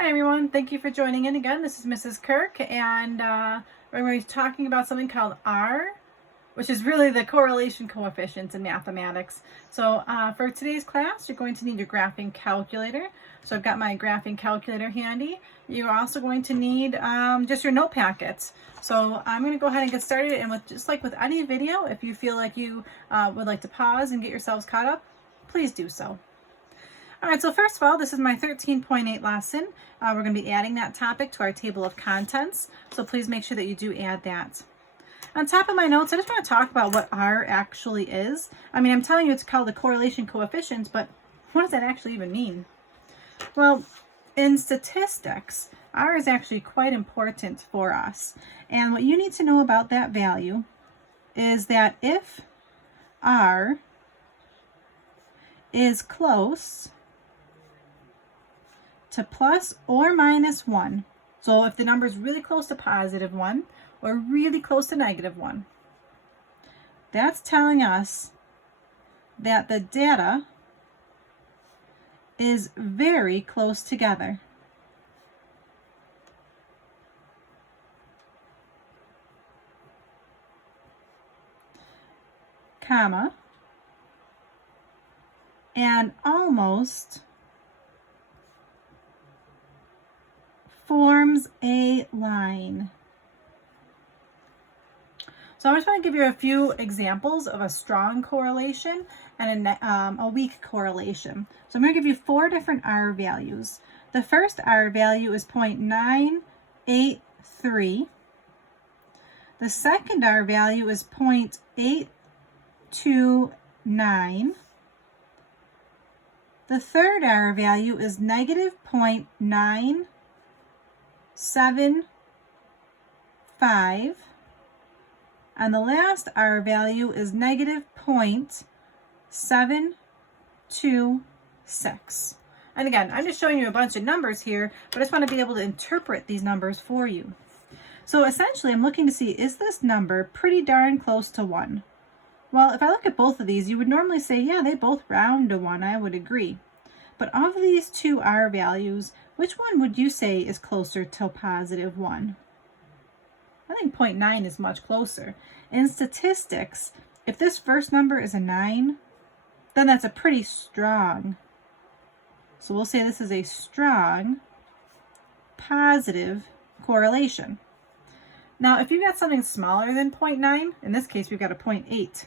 Hi everyone, thank you for joining in again. This is Mrs. Kirk, and we're going to be talking about something called R, which is really the correlation coefficients in mathematics. So for today's class, you're going to need your graphing calculator. So I've got my graphing calculator handy. You're also going to need just your note packets. So I'm going to go ahead and get started, and just like with any video, if you feel like you would like to pause and get yourselves caught up, please do so. All right, so first of all, this is my 13.8 lesson. We're going to be adding that topic to our table of contents, so please make sure that you do add that. On top of my notes, I just want to talk about what R actually is. I mean, I'm telling you it's called the correlation coefficients, but what does that actually even mean? Well, in statistics, R is actually quite important for us. And what you need to know about that value is that if R is close to plus or minus 1. So if the number is really close to positive 1 or really close to negative 1, that's telling us that the data is very close together. Comma, and almost forms a line. So I just want to give you a few examples of a strong correlation and a weak correlation. So I'm going to give you 4 different R values. The first R value is 0.983. The second R value is 0.829. The third R value is negative 0.975, and the last R value is negative 0.726. And again, I'm just showing you a bunch of numbers here, but I just want to be able to interpret these numbers for you. So essentially, I'm looking to see, is this number pretty darn close to 1? Well, if I look at both of these, you would normally say, yeah, they both round to 1. I would agree. But of these two R values, which one would you say is closer to positive 1? I think 0.9 is much closer. In statistics, if this first number is a 9, then that's a pretty strong. So we'll say this is a strong positive correlation. Now, if you've got something smaller than 0.9, in this case, we've got a 0.8,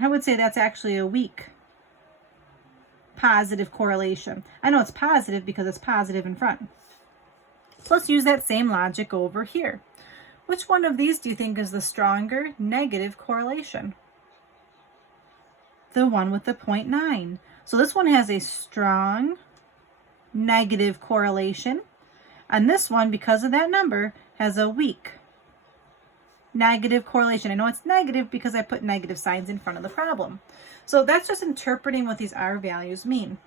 I would say that's actually a weak positive correlation. I know it's positive because it's positive in front. So let's use that same logic over here. Which one of these do you think is the stronger negative correlation? The one with the 0.9. So this one has a strong negative correlation, and this one, because of that number, has a weak negative correlation. I know it's negative because I put negative signs in front of the problem. So that's just interpreting what these R values mean.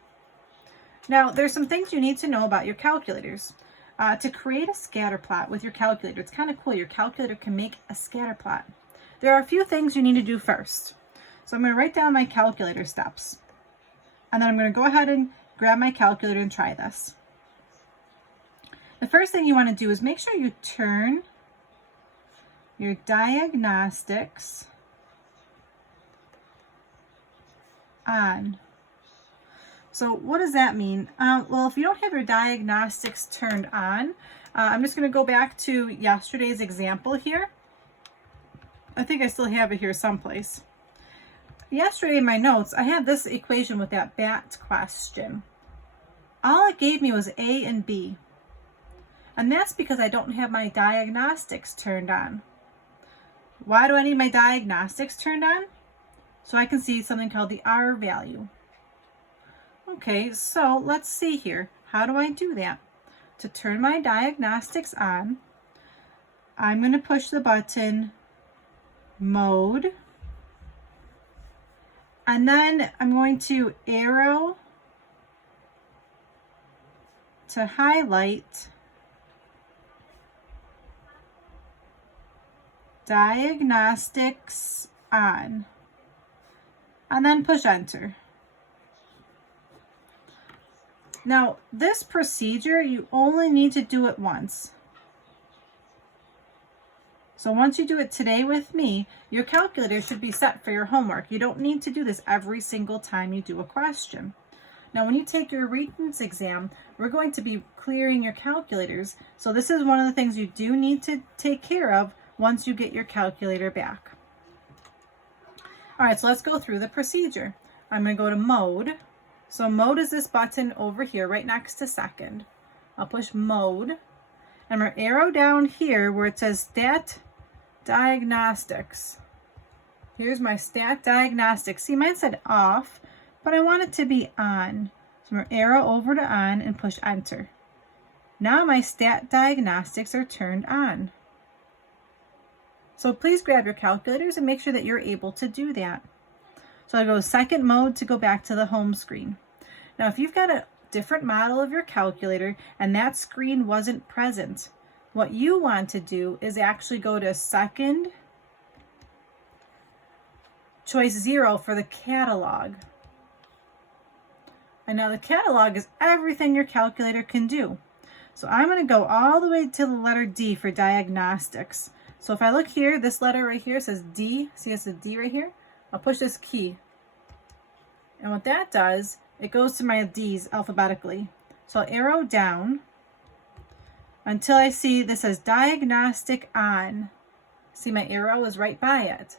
Now, there's some things you need to know about your calculators. To create a scatter plot with your calculator, it's kind of cool. Your calculator can make a scatter plot. There are a few things you need to do first. So I'm going to write down my calculator steps. And then I'm going to go ahead and grab my calculator and try this. The first thing you want to do is make sure you turn your diagnostics on. So what does that mean? Well, if you don't have your diagnostics turned on, I'm just going to go back to yesterday's example here. I think I still have it here someplace. Yesterday in my notes, I had this equation with that BAT question. All it gave me was A and B. And that's because I don't have my diagnostics turned on. Why do I need my diagnostics turned on? So I can see something called the R value. Okay, so let's see here. How do I do that? To turn my diagnostics on, I'm going to push the button Mode, and then I'm going to arrow to highlight Diagnostics on, and then push enter. Now, this procedure, you only need to do it once. So once you do it today with me, your calculator should be set for your homework. You don't need to do this every single time you do a question. Now, when you take your Regents exam, we're going to be clearing your calculators. So this is one of the things you do need to take care of once you get your calculator back. All right, so let's go through the procedure. I'm going to go to mode. So mode is this button over here right next to second. I'll push mode. And I'm going to arrow down here where it says Stat Diagnostics. Here's my Stat Diagnostics. See, mine said off, but I want it to be on. So I'm going to arrow over to on and push enter. Now my Stat Diagnostics are turned on. So please grab your calculators and make sure that you're able to do that. So I go second mode to go back to the home screen. Now, if you've got a different model of your calculator and that screen wasn't present, what you want to do is actually go to second, choice 0 for the catalog. And now the catalog is everything your calculator can do. So I'm going to go all the way to the letter D for diagnostics. So if I look here, this letter right here says D. See, it's a D right here. I'll push this key. And what that does, it goes to my D's alphabetically. So I'll arrow down until I see this says diagnostic on. See, my arrow is right by it.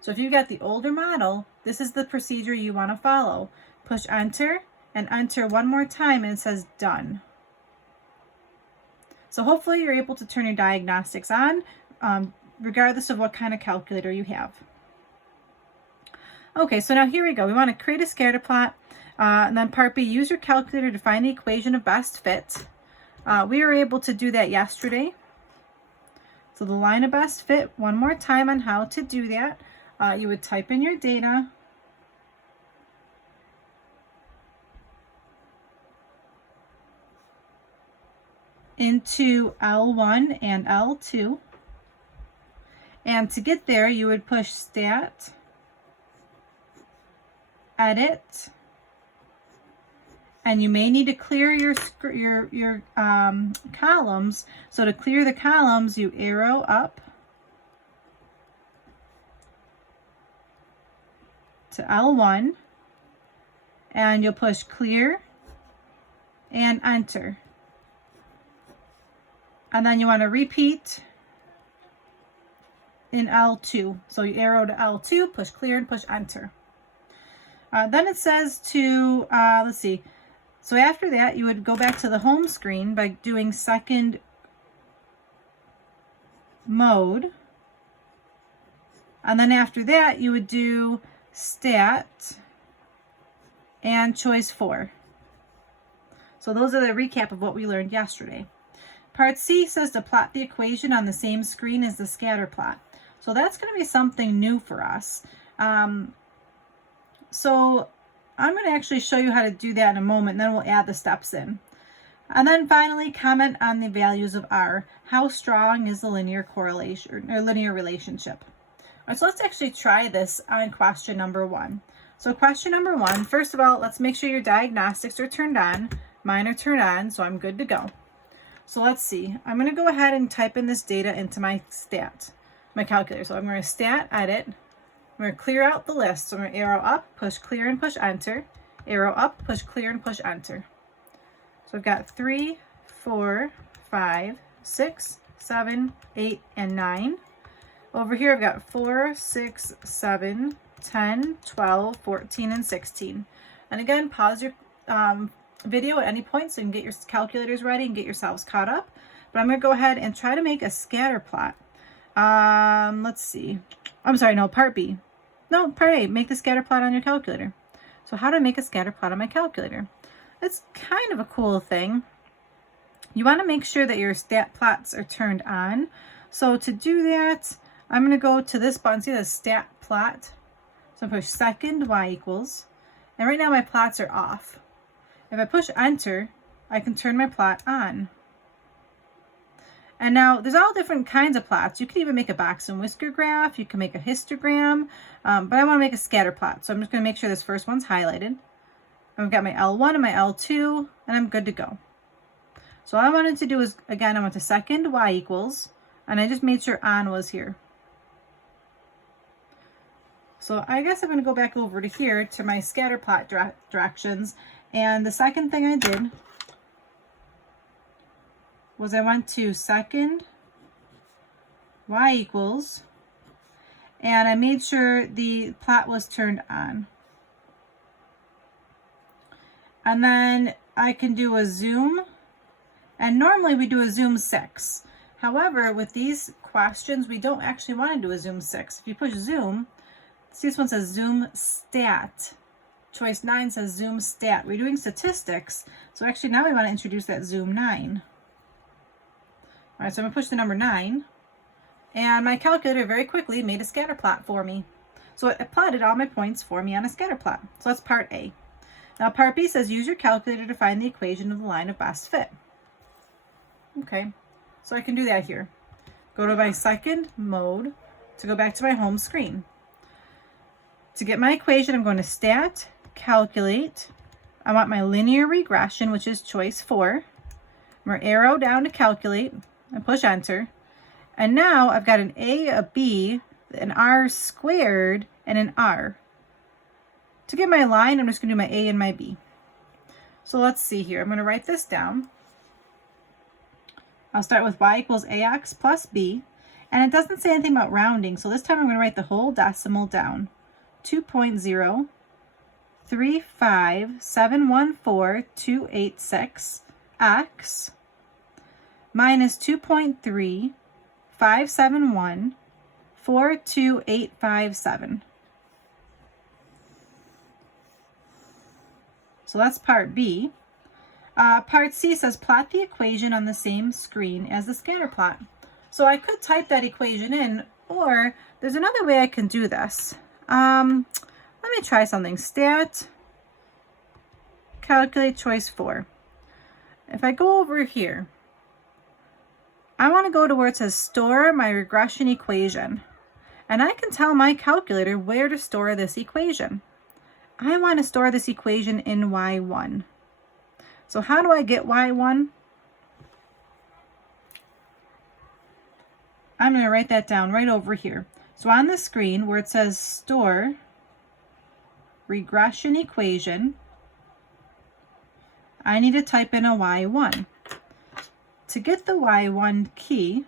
So if you've got the older model, this is the procedure you want to follow. Push enter and enter one more time and it says done. So hopefully you're able to turn your diagnostics on, regardless of what kind of calculator you have. Okay, so now here we go. We want to create a scatter plot. And then part B, use your calculator to find the equation of best fit. We were able to do that yesterday. So the line of best fit, one more time on how to do that. You would type in your data. Into L1 and L2. And to get there, you would push Stat, Edit, and you may need to clear your columns. So to clear the columns, you arrow up to L1, and you'll push clear and enter. And then you want to repeat in L2. So you arrow to L2, push clear and push enter. Then it says to, let's see. So after that, you would go back to the home screen by doing second mode. And then after that, you would do stat and choice 4. So those are the recap of what we learned yesterday. Part C says to plot the equation on the same screen as the scatter plot. So that's going to be something new for us. So I'm going to actually show you how to do that in a moment, and then we'll add the steps in. And then finally, comment on the values of R. How strong is the linear correlation or linear relationship? All right, so let's actually try this on question number 1. So question number 1, first of all, let's make sure your diagnostics are turned on. Mine are turned on, so I'm good to go. So let's see. I'm going to go ahead and type in this data into my calculator. So I'm going to stat edit. I'm going to clear out the list. So I'm going to arrow up, push clear and push enter. Arrow up, push clear and push enter. So I've got 3, 4, 5, 6, 7, 8, and 9. Over here I've got 4, 6, 7, 10, 12, 14, and 16. And again, pause your video at any point so you can get your calculators ready and get yourselves caught up. But I'm going to go ahead and try to make a scatter plot. Let's see. I'm sorry, no, part B. No, part A, make the scatter plot on your calculator. So how to make a scatter plot on my calculator? It's kind of a cool thing. You want to make sure that your stat plots are turned on. So to do that, I'm going to go to this button, see the stat plot. So I push second y equals. And right now my plots are off. If I push enter, I can turn my plot on. And now there's all different kinds of plots. You can even make a box and whisker graph. You can make a histogram, but I want to make a scatter plot. So I'm just going to make sure this first one's highlighted. I've got my L1 and my L2, and I'm good to go. So all I wanted to do is, again, I went to second y equals, and I just made sure on was here. So I guess I'm going to go back over to here to my scatter plot directions. And the second thing I did was I went to second y equals, and I made sure the plot was turned on. And then I can do a zoom, and normally we do a zoom 6. However, with these questions, we don't actually want to do a zoom 6. If you push zoom, see, this one says zoom stat. Choice 9 says zoom stat. We're doing statistics, so actually now we want to introduce that zoom 9. All right, so I'm going to push the number 9, and my calculator very quickly made a scatter plot for me. So it plotted all my points for me on a scatter plot. So that's part A. Now part B says use your calculator to find the equation of the line of best fit. Okay, so I can do that here. Go to my second mode to go back to my home screen. To get my equation, I'm going to stat, calculate. I want my linear regression, which is choice 4. I'm going to arrow down to calculate and push enter. And now I've got an A, a B, an R squared, and an R. To get my line, I'm just going to do my A and my B. So let's see here. I'm going to write this down. I'll start with y equals ax plus b. And it doesn't say anything about rounding, so this time I'm going to write the whole decimal down. 2.035714,286 x minus 2.3571,42857. So that's part B. Part C says plot the equation on the same screen as the scatter plot. So I could type that equation in, or there's another way I can do this. Let me try something. Stat, calculate choice 4. If I go over here, I want to go to where it says store my regression equation. And I can tell my calculator where to store this equation. I want to store this equation in y1. So how do I get y1? I'm going to write that down right over here. So on the screen where it says store regression equation, I need to type in a y1. To get the y1 key,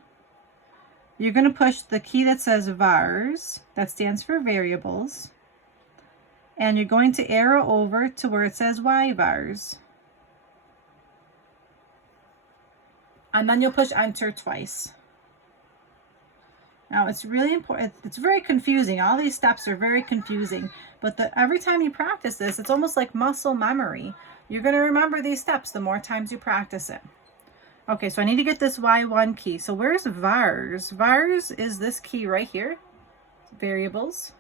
you're going to push the key that says vars, that stands for variables, and you're going to arrow over to where it says yvars. And then you'll push enter twice. Now it's really important, it's very confusing. All these steps are very confusing, but every time you practice this, it's almost like muscle memory. You're going to remember these steps the more times you practice it. Okay, so I need to get this y1 key. So where's vars? Vars is this key right here, variables.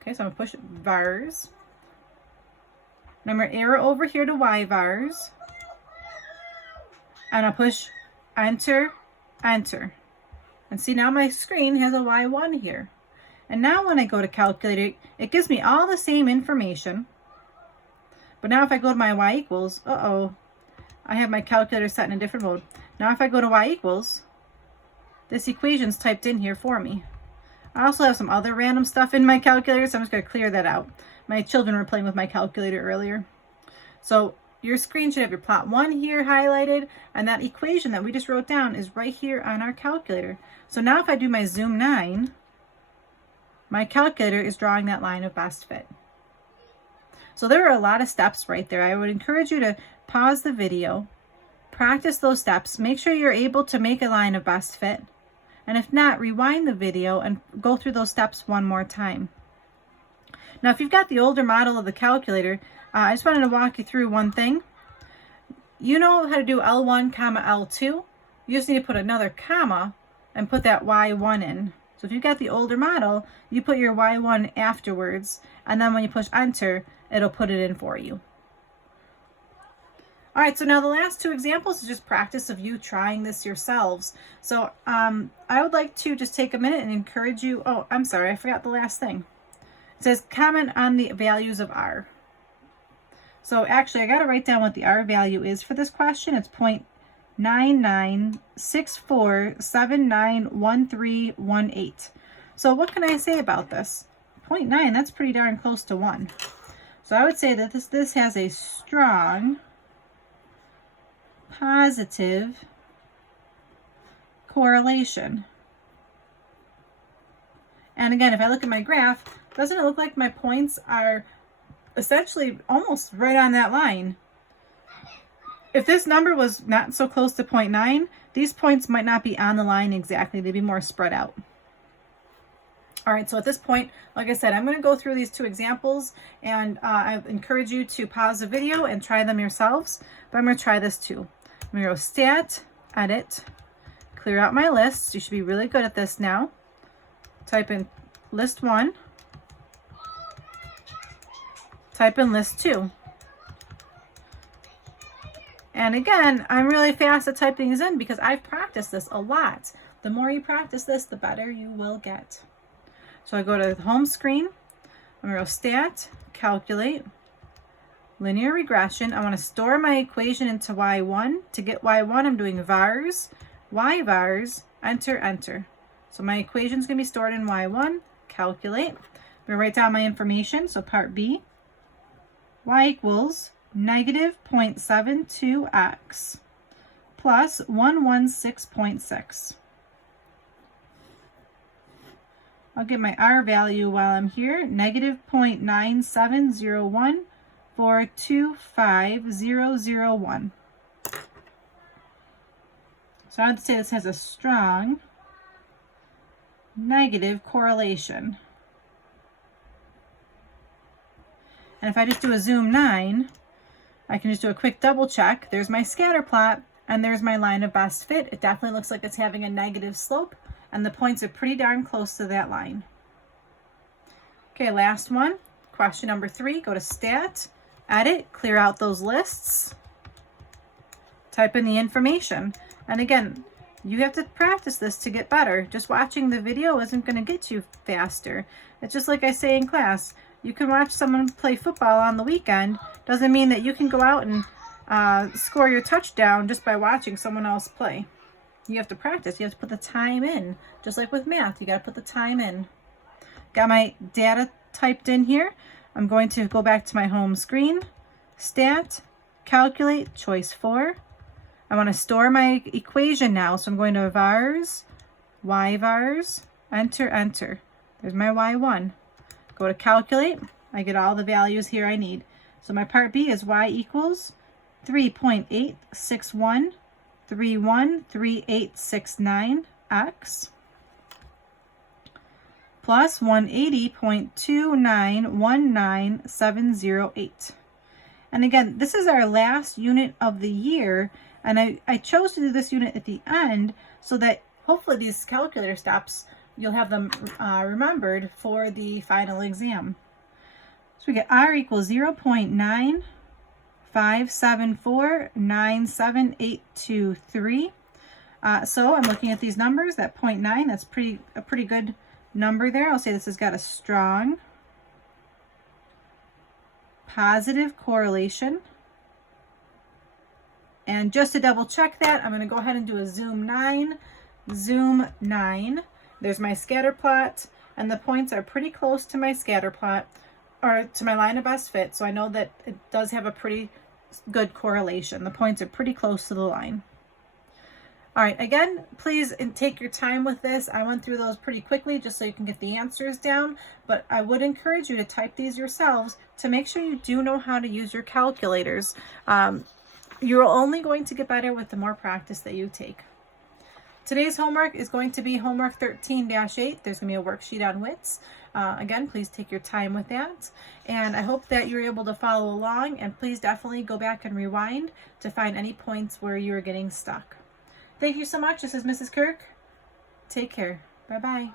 Okay, so I'm going to push vars. And I'm going to arrow over here to yvars. And I'll push enter, enter. And see, now my screen has a y1 here. And now when I go to calculate it gives me all the same information. But now if I go to my y equals, I have my calculator set in a different mode. Now if I go to y equals, this equation's typed in here for me. I also have some other random stuff in my calculator, so I'm just going to clear that out. My children were playing with my calculator earlier. So your screen should have your plot 1 here highlighted, and that equation that we just wrote down is right here on our calculator. So now if I do my zoom 9, my calculator is drawing that line of best fit. So there are a lot of steps right there. I would encourage you to pause the video, practice those steps, make sure you're able to make a line of best fit, and if not, rewind the video and go through those steps one more time. Now if you've got the older model of the calculator, I just wanted to walk you through one thing. You know how to do L1, comma L2. You just need to put another comma and put that Y1 in. So if you've got the older model, you put your Y1 afterwards, and then when you push enter, it'll put it in for you. All right, so now the last two examples is just practice of you trying this yourselves. So I would like to just take a minute and encourage you. Oh, I'm sorry, I forgot the last thing. It says comment on the values of R. So actually, I got to write down what the R value is for this question. It's 0.9964791318. So what can I say about this? 0.9, that's pretty darn close to 1. So I would say that this has a strong positive correlation. And again, if I look at my graph, doesn't it look like my points are essentially almost right on that line? If this number was not so close to 0.9, these points might not be on the line exactly. They'd be more spread out. All right, so at this point, like I said, I'm going to go through these two examples, and I encourage you to pause the video and try them yourselves, but I'm going to try this too. I'm going to go Stat, Edit, clear out my lists. You should be really good at this now. Type in list 1, type in list 2. And again, I'm really fast at typing these in because I've practiced this a lot. The more you practice this, the better you will get. So I go to the home screen, I'm going to go Stat, Calculate, Linear Regression. I want to store my equation into Y1. To get Y1, I'm doing vars, Y vars, enter, enter. So my equation is going to be stored in Y1, calculate. I'm going to write down my information. So part B, Y equals negative 0.72x plus 116.6. I'll get my R value while I'm here, negative 0.9701425,001. So I would say this has a strong negative correlation. And if I just do a zoom 9, I can just do a quick double check. There's my scatter plot and there's my line of best fit. It definitely looks like it's having a negative slope and the points are pretty darn close to that line. Okay, last one, question number 3. Go to Stat, Edit, clear out those lists, type in the information. And again, you have to practice this to get better. Just watching the video isn't going to get you faster. It's just like I say in class. You can watch someone play football on the weekend. Doesn't mean that you can go out and score your touchdown just by watching someone else play. You have to practice. You have to put the time in. Just like with math, you got to put the time in. Got my data typed in here. I'm going to go back to my home screen. Stat, Calculate, choice 4. I want to store my equation now, so I'm going to vars, Y vars, enter, enter. There's my Y1. Go to Calculate. I get all the values here I need. So my part B is Y equals 3.861313869x plus 180.2919708. And again, this is our last unit of the year, and I chose to do this unit at the end so that hopefully these calculator steps, you'll have them remembered for the final exam. So we get R equals 0.957497823. So I'm looking at these numbers, that 0.9, that's a pretty good number there. I'll say this has got a strong positive correlation. And just to double check that, I'm going to go ahead and do a zoom 9. Zoom 9. There's my scatter plot, and the points are pretty close to my scatter plot, or to my line of best fit, so I know that it does have a pretty good correlation. The points are pretty close to the line. All right, again, please take your time with this. I went through those pretty quickly just so you can get the answers down, but I would encourage you to type these yourselves to make sure you do know how to use your calculators. You're only going to get better with the more practice that you take. Today's homework is going to be homework 13-8. There's going to be a worksheet on WITS. Again, please take your time with that. And I hope that you're able to follow along, and please definitely go back and rewind to find any points where you're getting stuck. Thank you so much. This is Mrs. Kirk. Take care. Bye-bye.